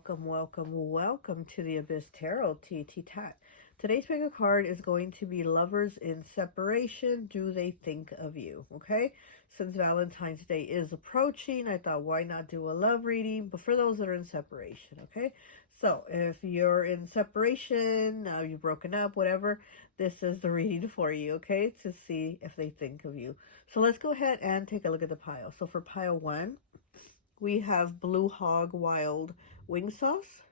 welcome, welcome, welcome to the Abyss Tarot T.A.T. Today's pick a card is going to be lovers in separation. Do they think of you? Okay, since Valentine's Day is approaching, I thought why not do a love reading, but for those that are in separation. Okay, so if you're in separation, you've broken up, whatever, this is the reading for you, okay, to see if they think of you. So let's go ahead and take a look at the pile. So for pile 1, we have Blue Hog Wild Wing Sauce.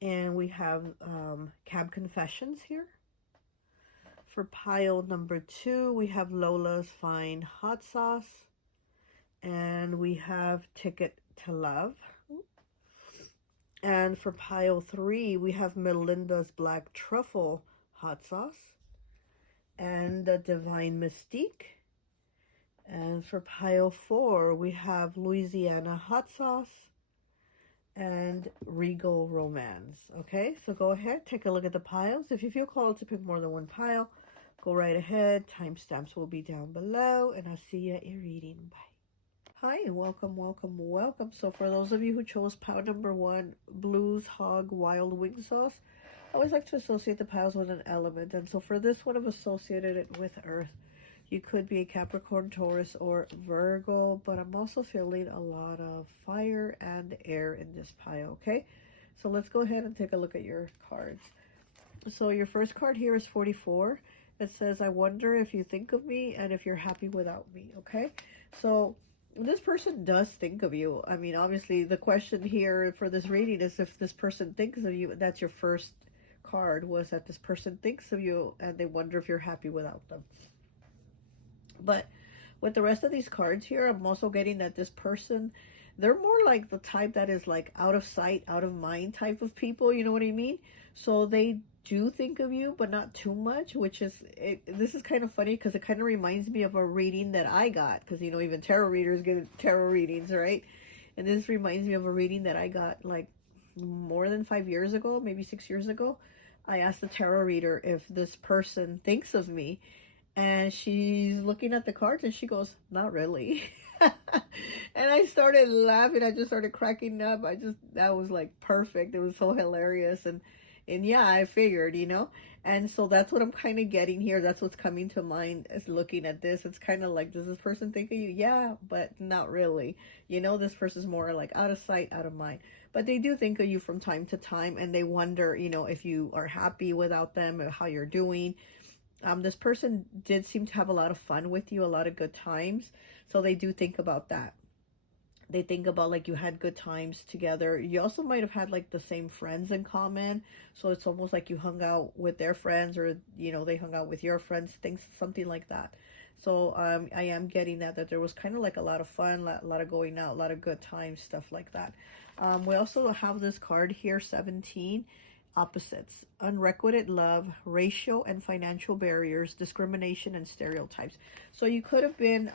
And we have Cab Confessions here. For pile number 2, we have Lola's Fine Hot Sauce. And we have Ticket to Love. And for pile 3, we have Melinda's Black Truffle Hot Sauce. And the Divine Mystique. And for pile 4, we have Louisiana Hot Sauce and Regal Romance. Okay, so go ahead, take a look at the piles. If you feel called to pick more than one pile, go right ahead. Timestamps will be down below, and I'll see you at your reading. Bye. Hi, and welcome, welcome, welcome. So for those of you who chose pile number 1, Blues Hog Wild Wing Sauce, I always like to associate the piles with an element. And so for this one, I've associated it with Earth. You could be a Capricorn, Taurus, or Virgo, but I'm also feeling a lot of fire and air in this pile, okay? So let's go ahead and take a look at your cards. So your first card here is 44. It says, I wonder if you think of me and if you're happy without me, okay? So this person does think of you. I mean, obviously, the question here for this reading is if this person thinks of you. That's your first card, was that this person thinks of you and they wonder if you're happy without them. But with the rest of these cards here, I'm also getting that this person, they're more like the type that is like out of sight, out of mind type of people. You know what I mean? So they do think of you, but not too much, which is, this is kind of funny because it kind of reminds me of a reading that I got. Because, you know, even tarot readers get tarot readings, right? And this reminds me of a reading that I got like more than 5 years ago, maybe 6 years ago. I asked the tarot reader if this person thinks of me. And she's looking at the cards and she goes, not really. And I started laughing. I just started cracking up. That was like perfect. It was so hilarious. And yeah, I figured, you know. And so that's what I'm kind of getting here. That's what's coming to mind as looking at this. It's kind of like, does this person think of you? Yeah, but not really. You know, this person's more like out of sight, out of mind. But they do think of you from time to time. And they wonder, you know, if you are happy without them or how you're doing. This person did seem to have a lot of fun with you, a lot of good times. So they do think about that. They think about like you had good times together. You also might have had like the same friends in common. So it's almost like you hung out with their friends, or, you know, they hung out with your friends, things, something like that. So I am getting that there was kind of like a lot of fun, a lot of going out, a lot of good times, stuff like that. We also have this card here, 17. Opposites: unrequited love, racial and financial barriers, discrimination, and stereotypes. So you could have been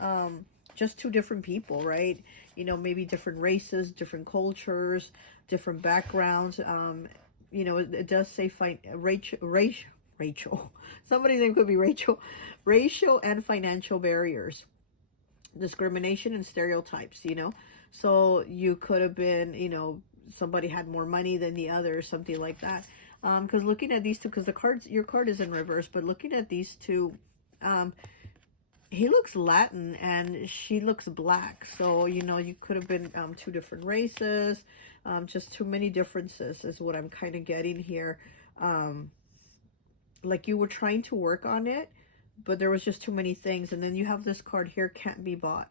just two different people, right? You know, maybe different races, different cultures, different backgrounds. You know, it does say Rachel. Somebody's name could be Rachel. Racial and financial barriers, discrimination, and stereotypes, you know. So you could have been, you know, somebody had more money than the other, something like that. Because looking at these two, because your card is in reverse, but looking at these two, he looks Latin and she looks black. So, you know, you could have been two different races, just too many differences is what I'm kind of getting here. Like you were trying to work on it, but there was just too many things. And then you have this card here, can't be bought.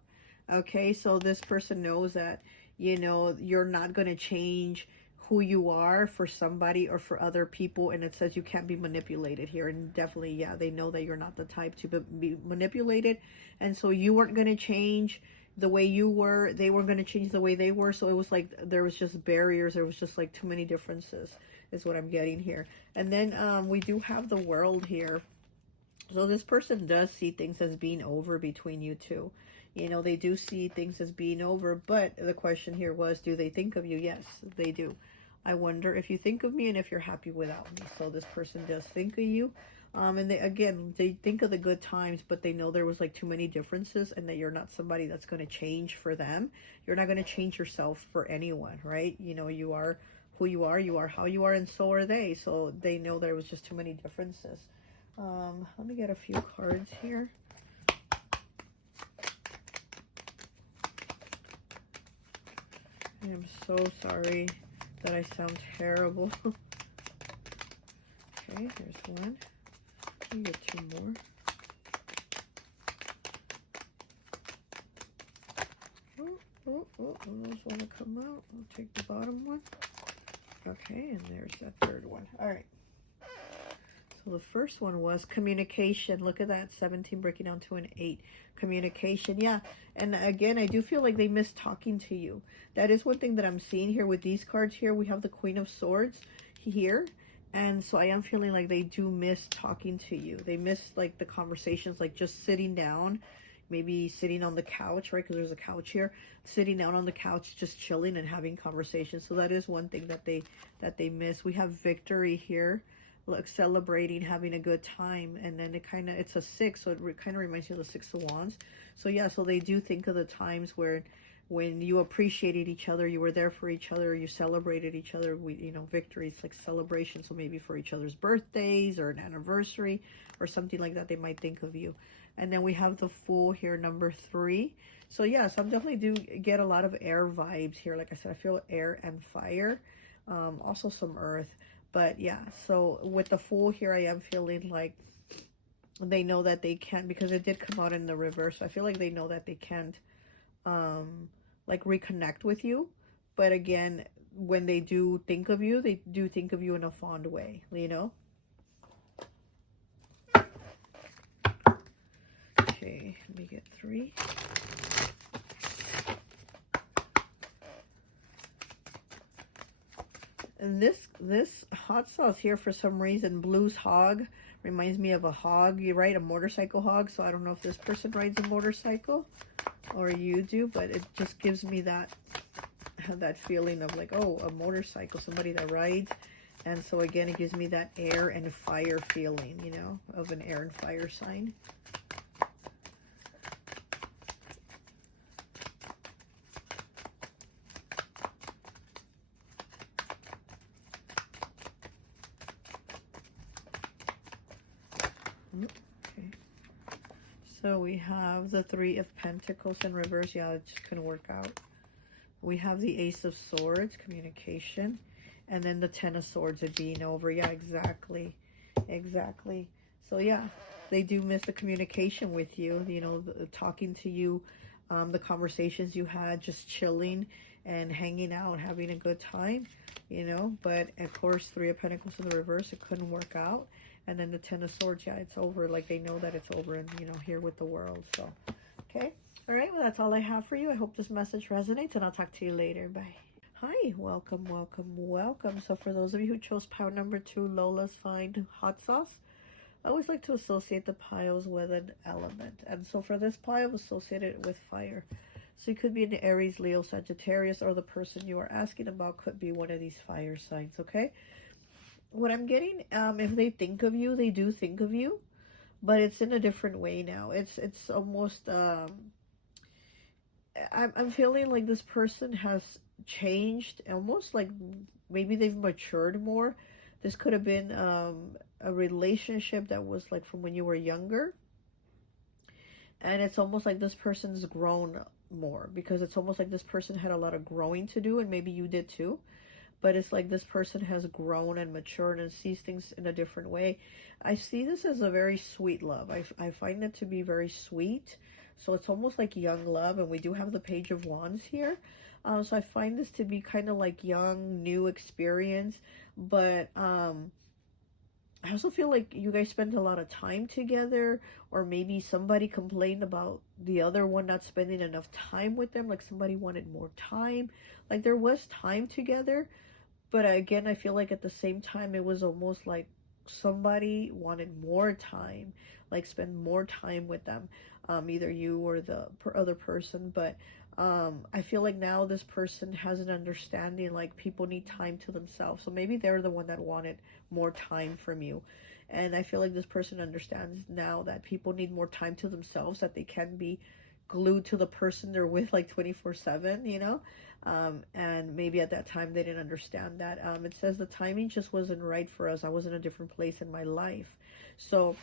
Okay, so this person knows that, you know, you're not going to change who you are for somebody or for other people. And it says you can't be manipulated here. And definitely, yeah, they know that you're not the type to be manipulated. And so you weren't going to change the way you were. They weren't going to change the way they were. So it was like there was just barriers. There was just like too many differences is what I'm getting here. And then we do have the World here. So this person does see things as being over between you two. You know, they do see things as being over, but the question here was, do they think of you? Yes, they do. I wonder if you think of me and if you're happy without me. So this person does think of you. And they think of the good times, but they know there was like too many differences, and that you're not somebody that's going to change for them. You're not going to change yourself for anyone, right? You know, you are who you are how you are, and so are they. So they know there was just too many differences. Let me get a few cards here. I am so sorry that I sound terrible. Okay, there's one. Let me get two more. Oh, those want to come out. I'll take the bottom one. Okay, and there's that third one. All right. So the first one was communication. Look at that, 17 breaking down to an 8. Communication, yeah. And again, I do feel like they miss talking to you. That is one thing that I'm seeing here with these cards here. We have the Queen of Swords here. And so I am feeling like they do miss talking to you. They miss like the conversations, like just sitting down, maybe sitting on the couch, right? Because there's a couch here, sitting down on the couch, just chilling and having conversations. So that is one thing that they miss. We have victory here, like celebrating, having a good time. And then it's a 6, so it kind of reminds you of the 6 of Wands. So yeah, so they do think of the times when you appreciated each other, you were there for each other, you celebrated each other. Victories, like celebration. So maybe for each other's birthdays or an anniversary or something like that, they might think of you. And then we have the Fool here, number 3. So yes, I definitely do get a lot of air vibes here. Like I said, I feel air and fire, also some earth. But yeah, so with the Fool here, I am feeling like they know that they can't, because it did come out in the reverse. So I feel like they know that they can't like reconnect with you. But again, when they do think of you, they do think of you in a fond way, you know? Okay, let me get 3. And this hot sauce here, for some reason, Blue's Hog, reminds me of a hog. You ride a motorcycle hog, so I don't know if this person rides a motorcycle or you do, but it just gives me that feeling of like, oh, a motorcycle, somebody that rides. And so again, it gives me that air and fire feeling, you know, of an air and fire sign. Okay. So we have the 3 of Pentacles in reverse. Yeah, it's just gonna work out. We have the Ace of Swords, communication, and then the 10 of Swords, it being over. Yeah, exactly. So yeah, they do miss the communication with you, you know, talking to you, the conversations you had, just chilling and hanging out, having a good time, you know. But of course, 3 of Pentacles in the reverse, it couldn't work out. And then the 10 of Swords, yeah, it's over. Like they know that it's over, and you know, here with the World. So okay, all right, well, that's all I have for you. I hope this message resonates, and I'll talk to you later. Bye. Hi, welcome. So for those of you who chose pile number 2, Lola's Fine Hot Sauce, I always like to associate the piles with an element. And so for this pile, associated with fire. So you could be an Aries, Leo, Sagittarius, or the person you are asking about could be one of these fire signs, okay? What I'm getting, if they think of you, they do think of you, but it's in a different way now. It's almost, I'm feeling like this person has changed, almost like maybe they've matured more. This could have been a relationship that was like from when you were younger, and it's almost like this person's grown more, because it's almost like this person had a lot of growing to do, and maybe you did too. But it's like this person has grown and matured and sees things in a different way. I see this as a very sweet love. I find it to be very sweet. So it's almost like young love. And we do have the Page of Wands here. So I find this to be kind of like young, new experience. But I also feel like you guys spend a lot of time together. Or maybe somebody complained about the other one not spending enough time with them. Like somebody wanted more time. Like there was time together. But again, I feel like at the same time, it was almost like somebody wanted more time, like spend more time with them, either you or the other person. But I feel like now this person has an understanding, like people need time to themselves. So maybe they're the one that wanted more time from you. And I feel like this person understands now that people need more time to themselves, that they can be glued to the person they're with like 24/7, you know. And maybe at that time they didn't understand that. It says the timing just wasn't right for us. I was in a different place in my life. So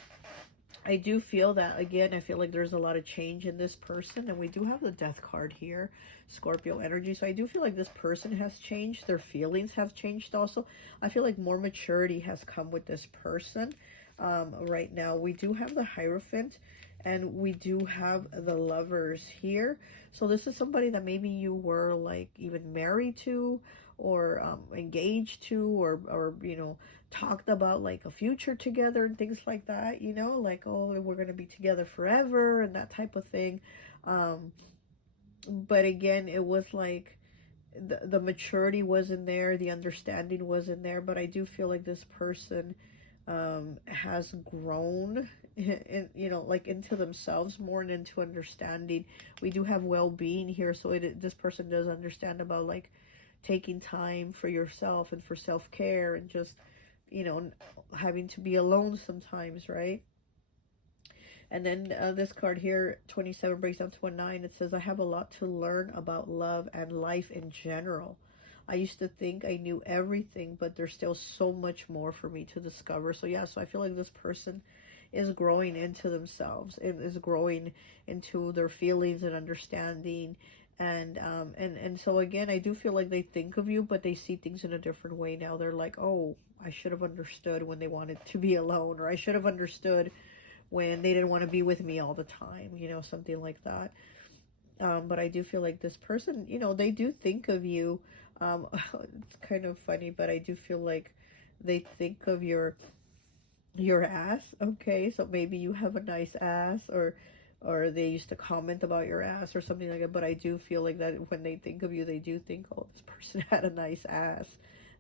I do feel that, again, I feel like there's a lot of change in this person. And we do have the Death card here, Scorpio energy. So I do feel like this person has changed. Their feelings have changed also. I feel like more maturity has come with this person right now. We do have the Hierophant, and we do have the Lovers here. So this is somebody that maybe you were like even married to, or engaged to, or you know, talked about like a future together and things like that, you know, like, oh, we're going to be together forever and that type of thing. But again, it was like the maturity wasn't there, the understanding wasn't there. But I do feel like this person has grown in, you know, like into themselves more and into understanding. We do have well-being here, so this person does understand about like taking time for yourself and for self-care, and just, you know, having to be alone sometimes, right? And then this card here, 27, breaks down to a 9. It says, I have a lot to learn about love and life in general. I used to think I knew everything, but there's still so much more for me to discover. So yeah, so I feel like this person is growing into themselves. It is growing into their feelings and understanding. And so again, I do feel like they think of you, but they see things in a different way now. They're like, oh, I should have understood when they wanted to be alone, or I should have understood when they didn't want to be with me all the time, you know, something like that. But I do feel like this person, you know, they do think of you. It's kind of funny, but I do feel like they think of your ass. Okay, so maybe you have a nice ass, or they used to comment about your ass or something like that. But I do feel like that when they think of you, they do think, oh, this person had a nice ass.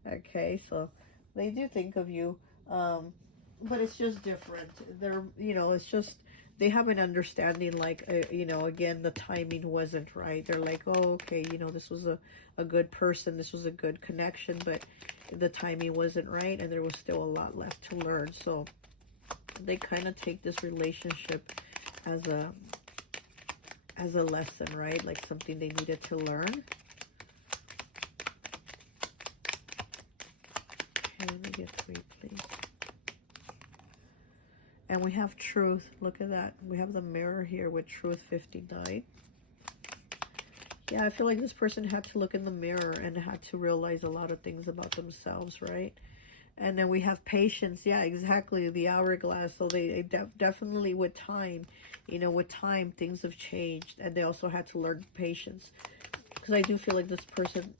Okay, so they do think of you, but it's just different. They're, you know, it's just, they have an understanding, like, you know, again, the timing wasn't right. They're like, oh, okay, you know, this was a good person, this was a good connection, but the timing wasn't right, and there was still a lot left to learn. So they kind of take this relationship as a lesson, right? Like something they needed to learn. Okay, let me get 3, please. And we have Truth. Look at that. We have the Mirror here with Truth 59. Yeah, I feel like this person had to look in the mirror and had to realize a lot of things about themselves, right? And then we have Patience. Yeah, exactly. The hourglass. So they definitely, with time, you know, with time, things have changed. And they also had to learn patience. Because I do feel like this person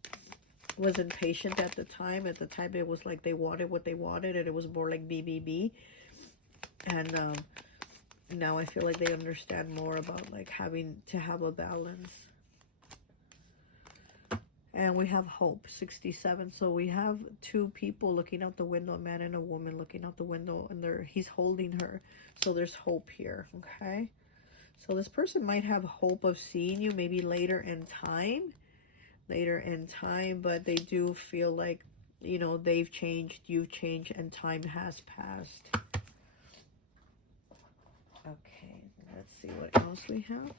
was impatient at the time. At the time, it was like they wanted what they wanted, and it was more like B. And now I feel like they understand more about like having to have a balance. And we have Hope, 67. So we have 2 people looking out the window, a man and a woman looking out the window, and he's holding her. So there's hope here, okay? So this person might have hope of seeing you maybe later in time, but they do feel like, you know, they've changed, you've changed, and time has passed. Okay, let's see what else we have.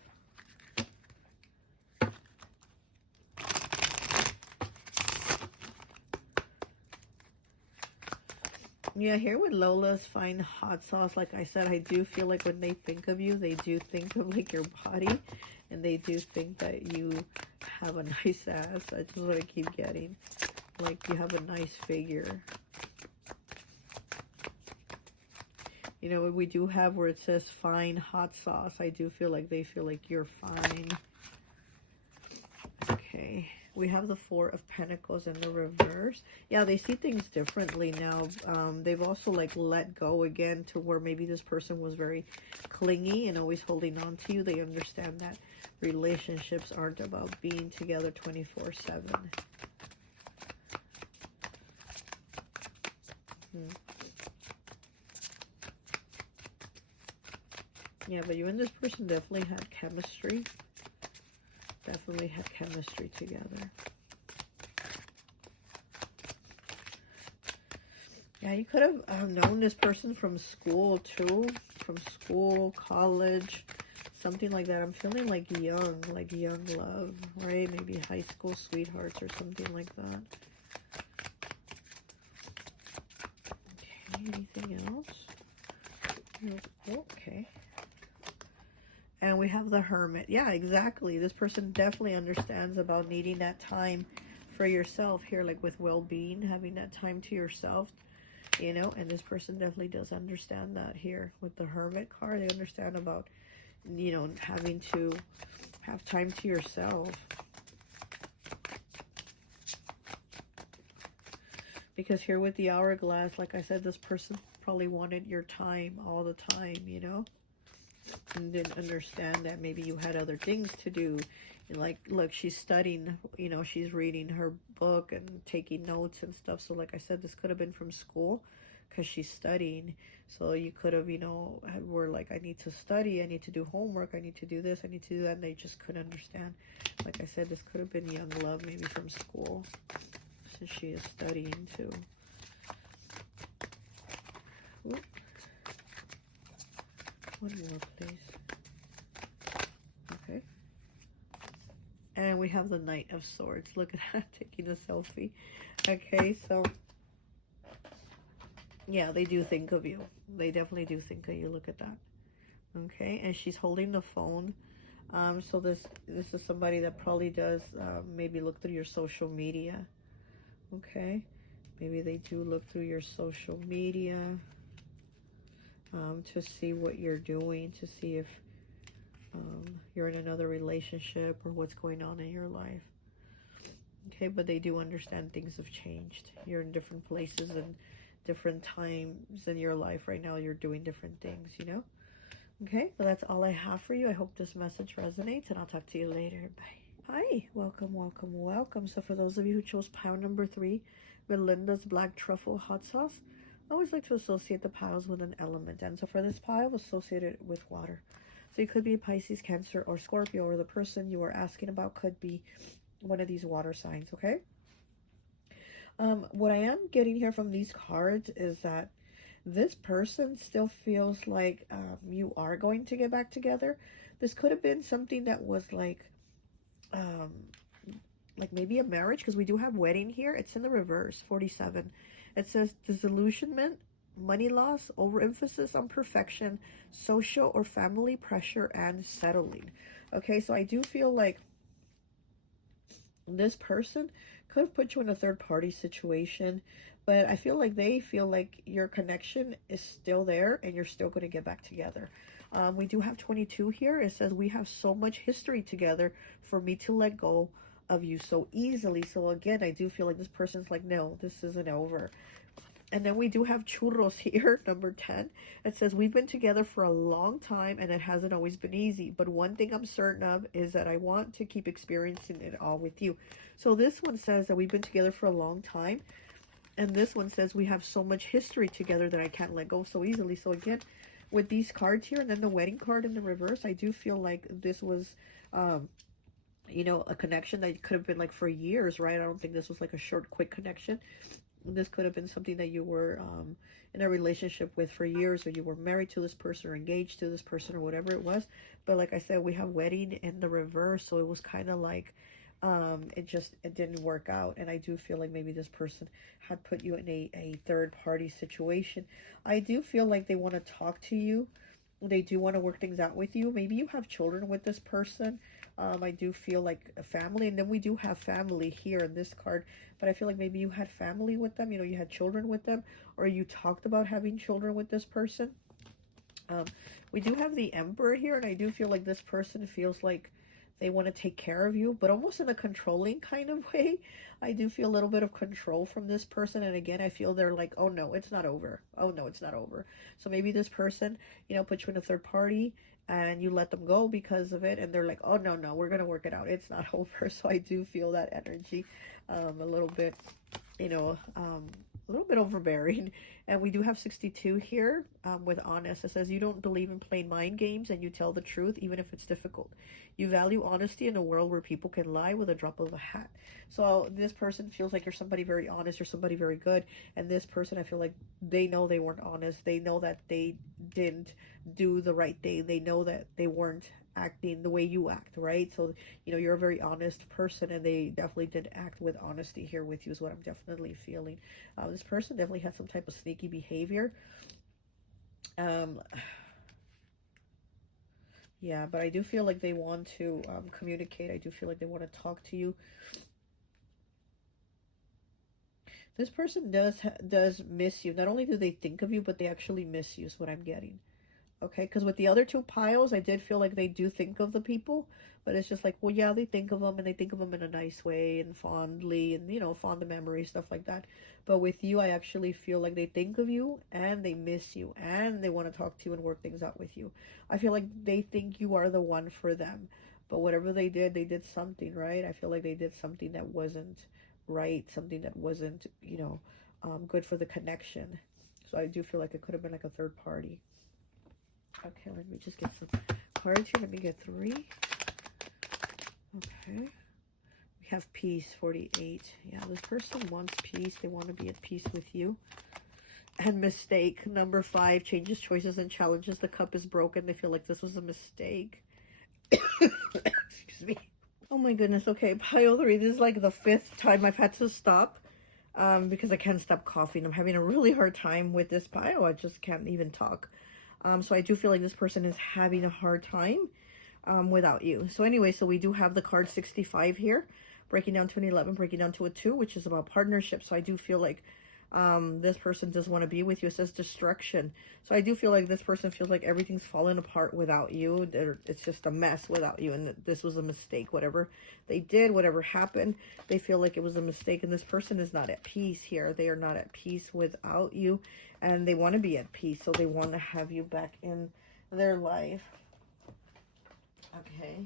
Yeah, here with Lola's fine hot sauce, like I said, I do feel like when they think of you, they do think of like your body, and they do think that you have a nice ass. That's just what I keep getting. Like you have a nice figure. You know, we do have where it says fine hot sauce. I do feel like they feel like you're fine. Okay. We have the 4 of Pentacles in the reverse. Yeah, they see things differently now. They've also like let go again to where maybe this person was very clingy and always holding on to you. They understand that relationships aren't about being together 24/7. Yeah, but you and this person definitely had chemistry. Definitely had chemistry together. Yeah, you could have known this person from school too. From school, college, something like that. I'm feeling like young love, right? Maybe high school sweethearts or something like that. Okay, anything else? Okay. And we have the Hermit. Yeah, exactly. This person definitely understands about needing that time for yourself here, like with well-being, having that time to yourself, you know, and this person definitely does understand that here with the Hermit card. They understand about, you know, having to have time to yourself. Because here with the Hourglass, like I said, this person probably wanted your time all the time, you know, and didn't understand that maybe you had other things to do. And like, look, she's studying, you know, she's reading her book and taking notes and stuff. So like I said, this could have been from school because she's studying. So you could have, you know, were like, I need to study, I need to do homework, I need to do this, I need to do that. And they just couldn't understand. Like I said, this could have been young love, maybe from school, since she is studying too. Oop. One more, please. Okay. And we have the Knight of Swords. Look at that, taking a selfie. Okay, so yeah, they do think of you. They definitely do think of you. Look at that. Okay, and she's holding the phone. So this is somebody that probably does maybe look through your social media. Okay, maybe they do look through your social media to see what you're doing, to see if you're in another relationship or what's going on in your life. Okay, but they do understand things have changed. You're in different places and different times in your life right now. You're doing different things, you know. Okay, well, that's all I have for you. I hope this message resonates, and I'll talk to you later. Bye. Hi, welcome, welcome, welcome. So for those of you who chose pile number 3, Melinda's Black Truffle Hot Sauce, I always like to associate the piles with an element. And so for this pile, associate it with water. So you could be a Pisces, Cancer, or Scorpio, or the person you are asking about could be one of these water signs, okay? What I am getting here from these cards is that this person still feels like you are going to get back together. This could have been something that was like maybe a marriage, because we do have wedding here. It's in the reverse, 47. It says disillusionment, money loss, overemphasis on perfection, social or family pressure, and settling. Okay, so I do feel like this person could have put you in a third-party situation, but I feel like they feel like your connection is still there and you're still going to get back together. We do have 22 here. It says, we have so much history together for me to let go of you so easily. So again, I do feel like this person's like, no, this isn't over. And then we do have churros here, number 10. It says, we've been together for a long time and it hasn't always been easy. But one thing I'm certain of is that I want to keep experiencing it all with you. So this one says that we've been together for a long time. And this one says we have so much history together that I can't let go so easily. So again, with these cards here and then the wedding card in the reverse, I do feel like this was, you know, a connection that could have been like for years, right? I don't think this was like a short, quick connection. This could have been something that you were in a relationship with for years, or you were married to this person or engaged to this person or whatever it was. But like I said, we have wedding in the reverse, so it was kind of like it didn't work out. And I do feel like maybe this person had put you in a third-party situation. I do feel like they want to talk to you. They do want to work things out with you. Maybe you have children with this person. I do feel like a family, and then we do have family here in this card, but I feel like maybe you had family with them, you know, you had children with them, or you talked about having children with this person. We do have the Emperor here, and I do feel like this person feels like they want to take care of you, but almost in a controlling kind of way. I do feel a little bit of control from this person, and again, I feel they're like, oh no, it's not over. Oh no, it's not over. So maybe this person, you know, put you in a third party, and you let them go because of it, and they're like, oh no, we're gonna work it out, it's not over. So I do feel that energy a little bit, you know, a little bit overbearing. And we do have 62 here with honest. It says you don't believe in playing mind games and you tell the truth even if it's difficult. You value honesty in a world where people can lie with a drop of a hat. So this person feels like you're somebody very honest, you're somebody very good. And this person, I feel like they know they weren't honest. They know that they didn't do the right thing. They know that they weren't acting the way you act, right? So, you know, you're a very honest person, and they definitely did act with honesty here with you is what I'm definitely feeling. This person definitely has some type of sneaky behavior. Yeah, but I do feel like they want to communicate. I do feel like they want to talk to you. This person does miss you. Not only do they think of you, but they actually miss you is what I'm getting. Okay, because with the other two piles, I did feel like they do think of the people, but it's just like, well, yeah, they think of them, and they think of them in a nice way and fondly, and, you know, fond of memories, stuff like that. But with you, I actually feel like they think of you, and they miss you, and they want to talk to you and work things out with you. I feel like they think you are the one for them, but whatever they did something, right? I feel like they did something that wasn't right, something that wasn't, you know, good for the connection. So I do feel like it could have been like a third party. Okay, let me just get some cards here. Let me get 3. Okay. We have peace, 48. Yeah, this person wants peace. They want to be at peace with you. And mistake, number 5, changes, choices, and challenges. The cup is broken. They feel like this was a mistake. Excuse me. Oh my goodness. Okay, pile 3. This is like the 5th time I've had to stop because I can't stop coughing. I'm having a really hard time with this pile. I just can't even talk. So I do feel like this person is having a hard time without you. So anyway, so we do have the card 65 here, breaking down to an 11, breaking down to a 2, which is about partnership. So I do feel like this person does want to be with you. It says destruction. So I do feel like this person feels like everything's fallen apart without you. It's just a mess without you, and this was a mistake. Whatever they did, whatever happened, they feel like it was a mistake, and this person is not at peace here. They are not at peace without you, and they want to be at peace, so they want to have you back in their life. Okay,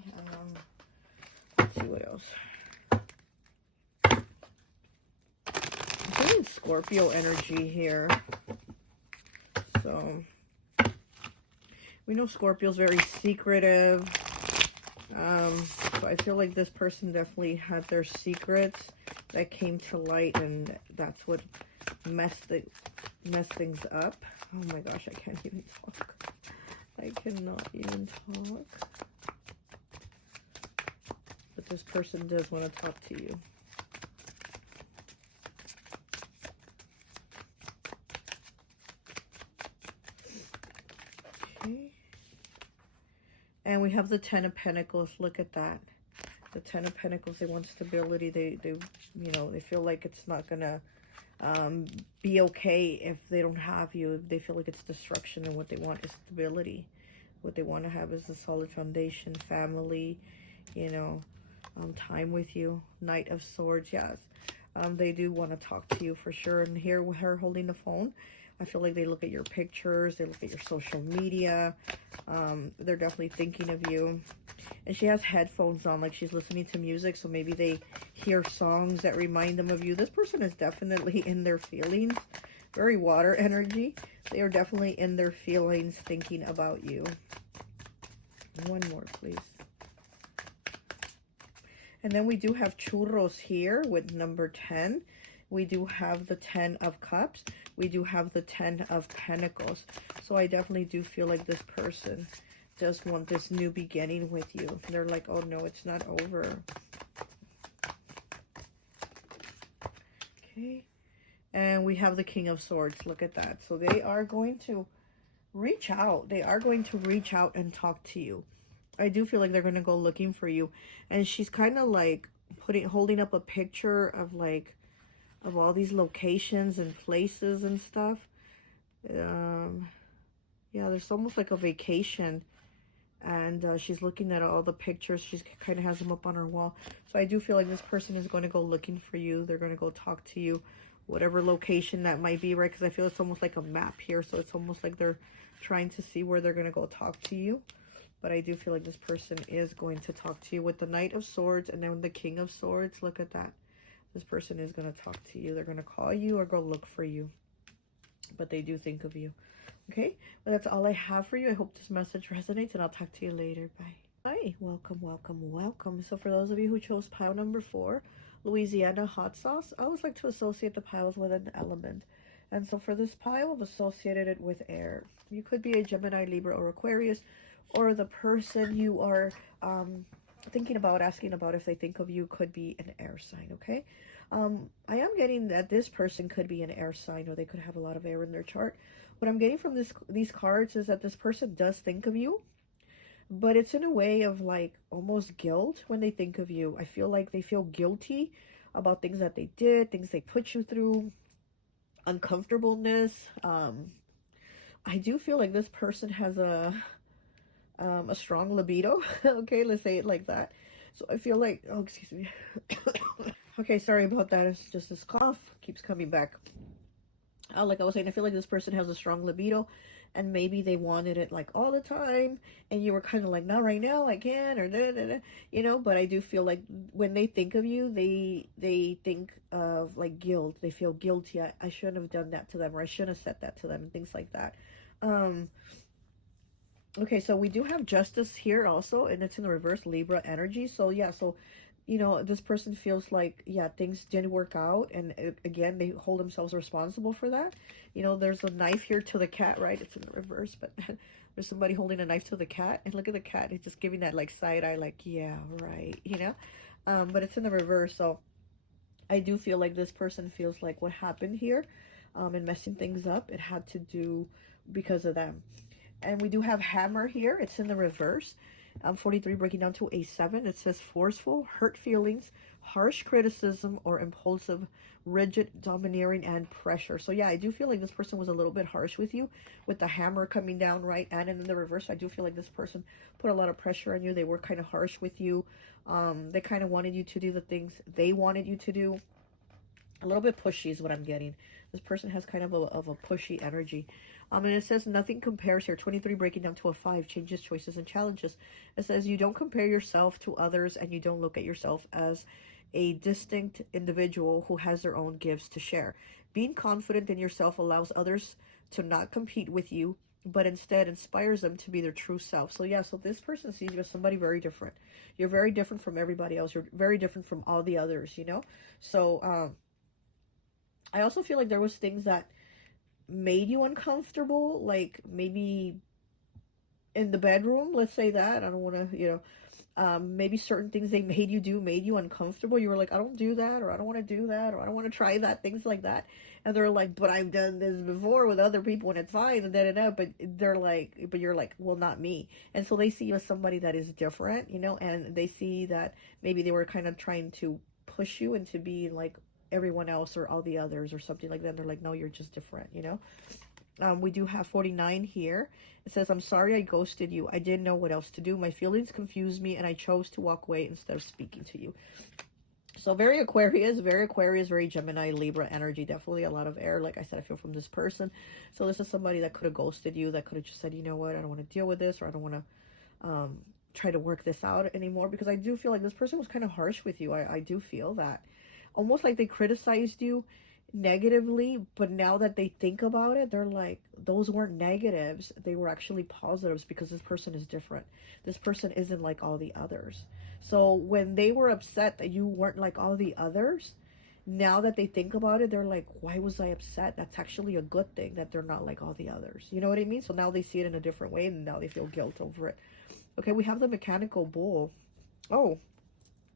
let's see what else. I'm feeling Scorpio energy here. So we know Scorpio's very secretive. So I feel like this person definitely had their secrets that came to light, and that's what messed things up. Oh my gosh, I can't even talk. I cannot even talk. But this person does want to talk to you. Okay. And we have the 10 of Pentacles. Look at that. The 10 of Pentacles, they want stability. They you know, they feel like it's not gonna be okay if they don't have you. They feel like it's destruction, and what they want is stability. What they want to have is a solid foundation, family, you know, time with you. Knight of Swords, yes. They do want to talk to you for sure. And here with her holding the phone, I feel like they look at your pictures, they look at your social media. They're definitely thinking of you. And she has headphones on, like she's listening to music, so maybe they hear songs that remind them of you. This person is definitely in their feelings. Very water energy. They are definitely in their feelings, thinking about you. One more, please. And then we do have churros here with number 10. We do have the 10 of Cups. We do have the 10 of Pentacles. So I definitely do feel like this person does want this new beginning with you. They're like, oh no, it's not over. Okay. And we have the King of Swords. Look at that. So they are going to reach out. They are going to reach out and talk to you. I do feel like they're going to go looking for you. And she's kind of like holding up a picture of like, of all these locations and places and stuff. Yeah, there's almost like a vacation. And she's looking at all the pictures. She kind of has them up on her wall. So I do feel like this person is going to go looking for you. They're going to go talk to you. Whatever location that might be, right? Because I feel it's almost like a map here. So it's almost like they're trying to see where they're going to go talk to you. But I do feel like this person is going to talk to you with the Knight of Swords and then the King of Swords. Look at that. This person is going to talk to you. They're going to call you or go look for you. But they do think of you. Okay, well, that's all I have for you. I hope this message resonates, and I'll talk to you later. Bye. Hi, welcome, welcome, welcome. So for those of you who chose pile number 4, Louisiana hot sauce, I always like to associate the piles with an element. And so for this pile, I've associated it with air. You could be a Gemini, Libra, or Aquarius, or the person you are thinking about, asking about if they think of you could be an air sign, okay? I am getting that this person could be an air sign, or they could have a lot of air in their chart. What I'm getting from these cards is that this person does think of you, but it's in a way of like almost guilt when they think of you. I feel like they feel guilty about things that they did, things they put you through, uncomfortableness. I do feel like this person has a strong libido. Okay, let's say it like that. So I feel like, oh, excuse me. Okay, sorry about that. It's just this cough keeps coming back. Like I was saying, I feel like this person has a strong libido, and maybe they wanted it like all the time, and you were kind of like, not right now, I can, or da, da, da, you know. But I do feel like when they think of you, they think of like guilt. They feel guilty. I shouldn't have done that to them, or I shouldn't have said that to them, and things like that. Okay, so we do have justice here also, and it's in the reverse, Libra energy. So yeah, so you know, this person feels like, yeah, things didn't work out, and again, they hold themselves responsible for that. You know, there's a knife here to the cat, right? It's in the reverse, but there's somebody holding a knife to the cat, and look at the cat. It's just giving that like side eye, like, yeah, right, you know. But it's in the reverse, so I do feel like this person feels like what happened here, and messing things up, it had to do because of them. And we do have hammer here. It's in the reverse. 43 breaking down to a 7. It says forceful, hurt feelings, harsh criticism, or impulsive, rigid, domineering, and pressure. So yeah, I do feel like this person was a little bit harsh with you, with the hammer coming down, right? And in the reverse, I do feel like this person put a lot of pressure on you. They were kind of harsh with you. They kind of wanted you to do the things they wanted you to do. A little bit pushy is what I'm getting. This person has kind of a pushy energy. And it says nothing compares here. 23 breaking down to a 5. Changes, choices, and challenges. It says you don't compare yourself to others, and you don't look at yourself as a distinct individual who has their own gifts to share. Being confident in yourself allows others to not compete with you, but instead inspires them to be their true self. So yeah, so this person sees you as somebody very different. You're very different from everybody else. You're very different from all the others, you know? So I also feel like there was things that made you uncomfortable, like maybe in the bedroom, let's say that. I don't want to, you know, maybe certain things they made you do made you uncomfortable. You were like, I don't do that, or I don't want to do that, or I don't want to try that, things like that. And they're like, but I've done this before with other people and it's fine, and da-da-da. But they're like, but you're like, well, not me. And so they see you as somebody that is different, you know, and they see that maybe they were kind of trying to push you into being like everyone else or all the others or something like that. They're like, no, you're just different, you know. We do have 49 here. It says, I'm sorry I ghosted you. I didn't know what else to do. My feelings confused me, and I chose to walk away instead of speaking to you. So very Aquarius, very Gemini, Libra energy. Definitely a lot of air, like I said, I feel from this person. So this is somebody that could have ghosted you, that could have just said, you know what, I don't want to deal with this, or I don't want to try to work this out anymore. Because I do feel like this person was kind of harsh with you. I do feel that. Almost like they criticized you negatively, but now that they think about it, they're like, those weren't negatives, they were actually positives, because this person is different. This person isn't like all the others. So when they were upset that you weren't like all the others, now that they think about it, they're like, why was I upset? That's actually a good thing that they're not like all the others. You know what I mean? So now they see it in a different way, and now they feel guilt over it. Okay, we have the mechanical bull. Oh,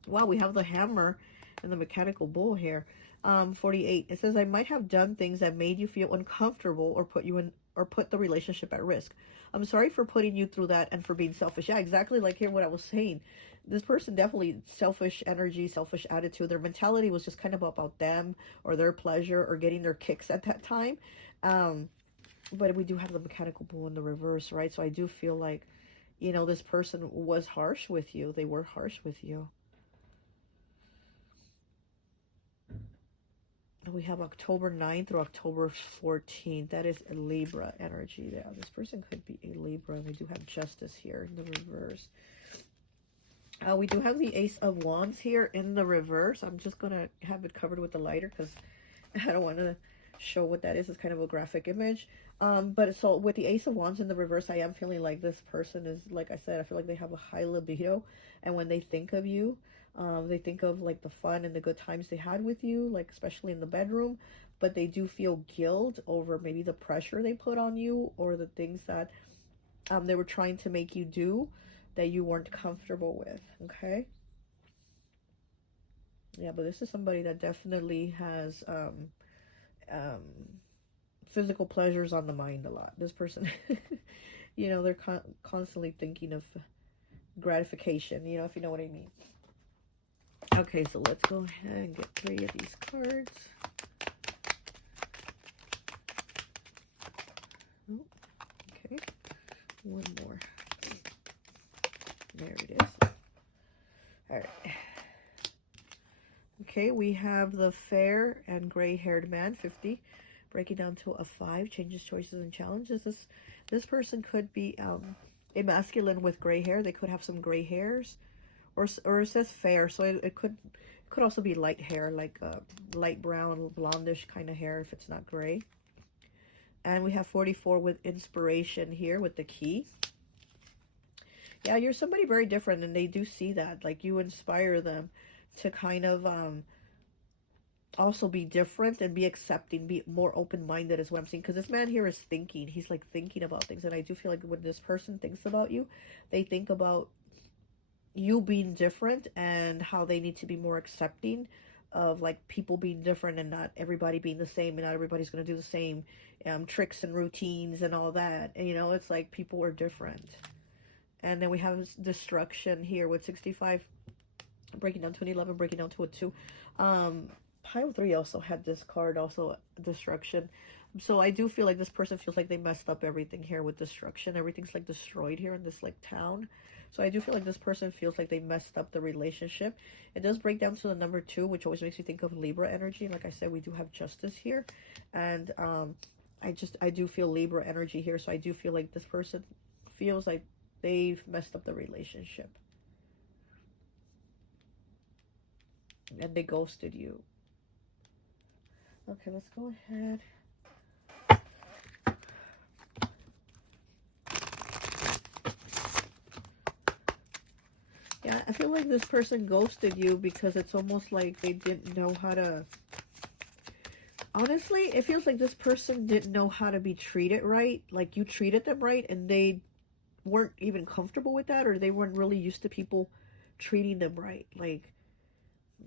wow, we have the hammer and the mechanical bull here. 48. It says, I might have done things that made you feel uncomfortable or put the relationship at risk. I'm sorry for putting you through that and for being selfish. Yeah, exactly like here what I was saying. This person definitely selfish energy, selfish attitude. Their mentality was just kind of about them or their pleasure or getting their kicks at that time. But we do have the mechanical bull in the reverse, right? So I do feel like, you know, this person was harsh with you. They were harsh with you. We have October 9th through October 14th. That is a Libra energy. Yeah, this person could be a Libra. We do have justice here in the reverse. We do have the Ace of Wands here in the reverse. I'm just going to have it covered with the lighter because I don't want to show what that is. It's kind of a graphic image. But so with the Ace of Wands in the reverse, I am feeling like this person is, like I said, I feel like they have a high libido. And when they think of you, they think of like the fun and the good times they had with you, like especially in the bedroom. But they do feel guilt over maybe the pressure they put on you or the things that they were trying to make you do that you weren't comfortable with. Okay. Yeah, but this is somebody that definitely has physical pleasures on the mind a lot. This person, you know, they're constantly thinking of gratification, you know, if you know what I mean. Okay, so let's go ahead and get 3 of these cards. Oh, okay, one more. There it is. All right. Okay, we have the fair and gray-haired man, 50, breaking down to a 5, changes, choices, and challenges. This person could be a masculine with gray hair. They could have some gray hairs, or it says fair, so it could also be light hair, like light brown, blondish kind of hair if it's not gray. And we have 44 with inspiration here with the key. Yeah, you're somebody very different, and they do see that. Like, you inspire them to kind of also be different and be accepting, be more open-minded is what I'm seeing. Because this man here is thinking. He's like thinking about things. And I do feel like when this person thinks about you, they think about you being different and how they need to be more accepting of like people being different and not everybody being the same, and not everybody's going to do the same tricks and routines and all that. And, you know, it's like people are different. And then we have destruction here with 65, breaking down to an 11, breaking down to a 2. Pile 3 also had this card, also destruction. So I do feel like this person feels like they messed up everything here with destruction. Everything's like destroyed here in this like town. So I do feel like this person feels like they messed up the relationship. It does break down to the number 2, which always makes me think of Libra energy. Like I said, we do have justice here. And I do feel Libra energy here. So I do feel like this person feels like they've messed up the relationship. And they ghosted you. Okay, let's go ahead. Yeah, I feel like this person ghosted you because it's almost like they didn't know how to... Honestly, it feels like this person didn't know how to be treated right. Like, you treated them right, and they weren't even comfortable with that, or they weren't really used to people treating them right. Like,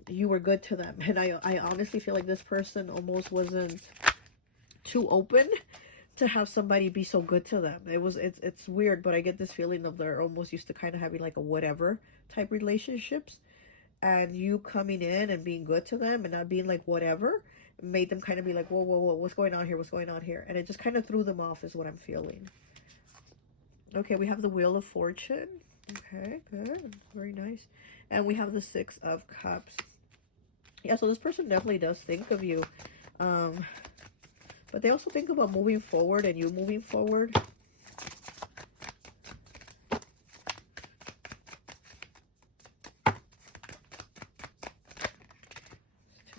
you were good to them. And I honestly feel like this person almost wasn't too open to have somebody be so good to them. It's weird, but I get this feeling of they're almost used to kind of having like a whatever type relationships, and you coming in and being good to them and not being like whatever made them kind of be like, whoa, whoa, whoa, what's going on here, what's going on here? And it just kind of threw them off is what I'm feeling. Okay, we have the Wheel of Fortune. Okay, good, very nice. And we have the 6 of Cups. Yeah, so this person definitely does think of you, but they also think about moving forward and you moving forward. Too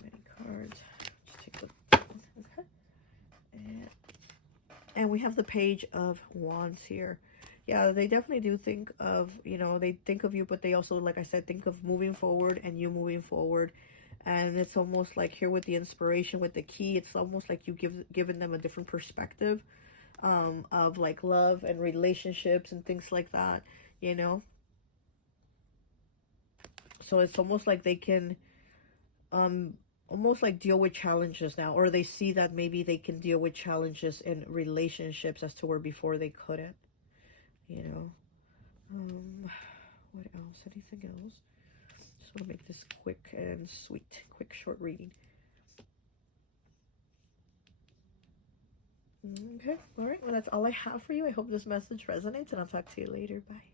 many cards. Just take the... Okay. And we have the Page of Wands here. Yeah, they definitely do think of, you know, they think of you, but they also, like I said, think of moving forward and you moving forward. And it's almost like here with the inspiration, with the key, it's almost like you've given them a different perspective of like love and relationships and things like that, you know. So it's almost like they can almost like deal with challenges now, or they see that maybe they can deal with challenges in relationships as to where before they couldn't, you know. What else? Anything else? Just want to make this quick and sweet. Quick, short reading. Okay. All right. Well, that's all I have for you. I hope this message resonates, and I'll talk to you later. Bye.